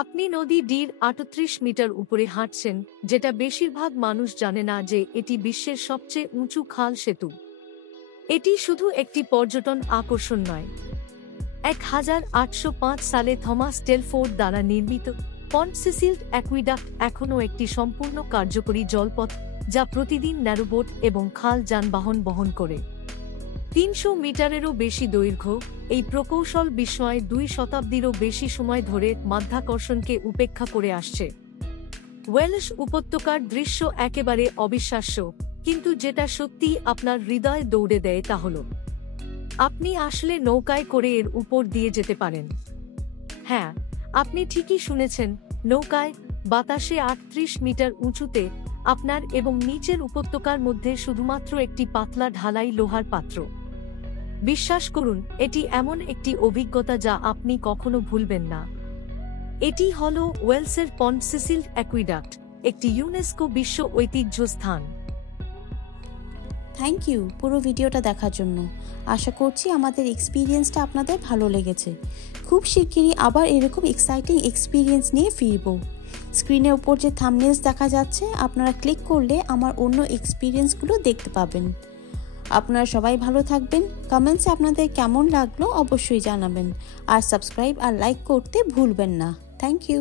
আপনি নদী ডির ৩৮ মিটার উপরে হাঁটছেন, যেটা বেশিরভাগ মানুষ জানে না যে এটি বিশ্বের সবচেয়ে উঁচু খাল সেতু। এটি শুধু একটি পর্যটন আকর্ষণ নয়। 1805 সালে থমাস টেলফোর্ড দ্বারা নির্মিত পন্ট সিসিল্ড অ্যাকুইডাক্ট এখনও একটি সম্পূর্ণ কার্যকরী জলপথ, যা প্রতিদিন ন্যারোবোট এবং খাল যানবাহন বহন করে। ৩০০ মিটারেরও বেশি দৈর্ঘ্য, এই প্রকৌশল বিস্ময় ২ শতাব্দীরও বেশি সময় ধরে মাধ্যাকর্ষণকে উপেক্ষা করে আসছে। ওয়েলশ উপত্যকার দৃশ্য একেবারে অবিশ্বাস্য, কিন্তু যেটা সত্যিই আপনার হৃদয় দৌড়ে দেয় তা হল আপনি আসলে নৌকায় করে এর উপর দিয়ে যেতে পারেন। হ্যাঁ, আপনি ঠিকই শুনেছেন, নৌকায়, বাতাসে ৩৮ মিটার উঁচুতে, আপনার এবং নিচের উপত্যকার মধ্যে শুধুমাত্র একটি পাতলা ঢালাই লোহার পাত্র। বিশ্বাস করুন, এটি এমন একটি অভিজ্ঞতা যা আপনি কখনো ভুলবেন না। এটি হল ওয়েলসের পন্ট সিসিল্ড অ্যাকুইডাক্ট, একটি ইউনেস্কো বিশ্ব ঐতিহ্য স্থান। থ্যাংক ইউ পুরো ভিডিওটা দেখার জন্য। আশা করছি আমাদের এক্সপিরিয়েন্সটা আপনাদের ভালো লেগেছে। খুব শিগগিরই আবার এরকম এক্সাইটিং এক্সপিরিয়েন্স নিয়ে ফিরব। স্ক্রিনের উপর যে থাম্বনেলস দেখা যাচ্ছে, আপনারা ক্লিক করলে আমার অন্য এক্সপিরিয়েন্সগুলো দেখতে পাবেন। আপনারা সবাই ভালো থাকবেন। কমেন্টসে আপনাদের কেমন লাগলো অবশ্যই জানাবেন, আর সাবস্ক্রাইব আর লাইক করতে ভুলবেন না। Thank you.